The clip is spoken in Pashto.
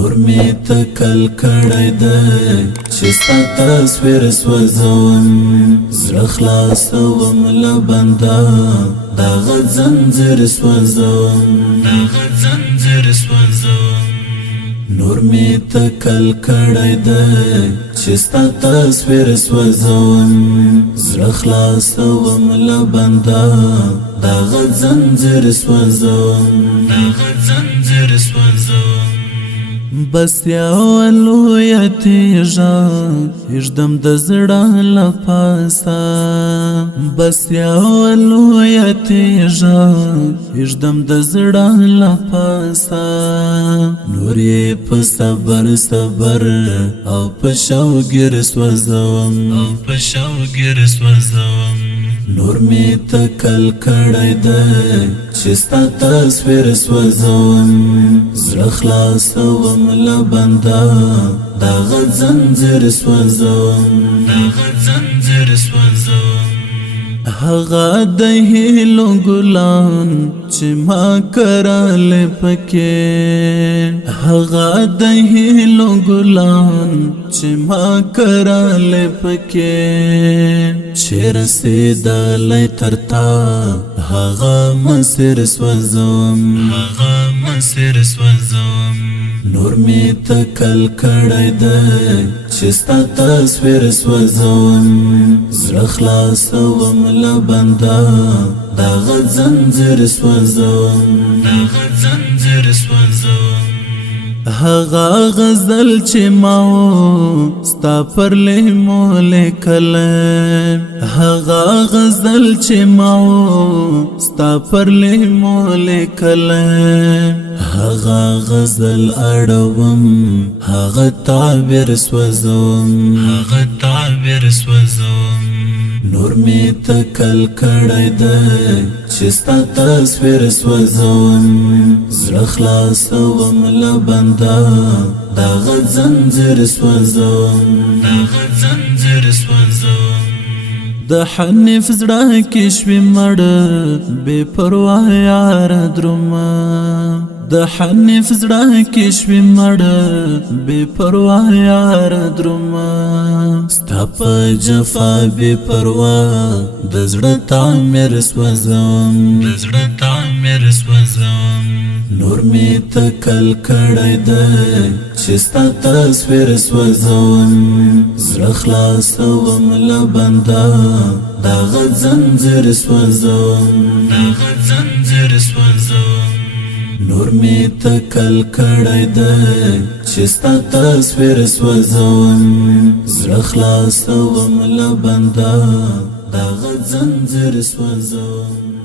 نور می تکل کړی دی چې ستا تصویر سوځوم زړه خلاصوم له بنده دغه زنځیر سوځوم نور می تکل کړی دی چې ستا تصویر سوځوم زړه خلاصوم له بنده دغه زنځیر سوځوم بس یو لویه تیږه ایږدم د زړه له پاسه بس یو لویه تیږه ایږدم د زړه له پاسه نور یې په صبر صبر او په شوګیر سوځوم نور می تکل کړی دی چې ستا تصویر سوځوم زړه خلاصوم له بنده دغه زنځیر سوځوم هغه د هیلو ګلان چې ما کرل پکې هغه د هیلو ګلان چې ما کرل پکې چې رسېدلی تر تا هغه مسیر سوځوم نور می تکل کړی دی چې ستا تصویر سوځوم زړه خلاصوم له بنده دغه زنځیر سوځوم هغه غزل چې ما ستا پر لیمو لیکلی هغه غزل چې ما ستا پر لیمو لیکلی هغه غزل اړوم هغه تعبیر سوځوم نور می تکل کړی دی چې ستا تصویر سوځوم زړه خلاصوم له بنده دغه زنځیر سوځوم د حنیف زړه کې شوې مړه بې پروا یار درومه د حنیف زړه کې شوې مړه بې پروا یار درومه ستا په جفا بې پروا د زړه تعمیر سوځوم نور می تکل کړی دی چې ستا تصویر سوځوم زړه خلاصوم له بنده دغه زنځیر سوځوم نور می تکل کړی دی چې ستا تصویر سوځوم زړه خلاصوم له بنده دغه زنځیر سوځوم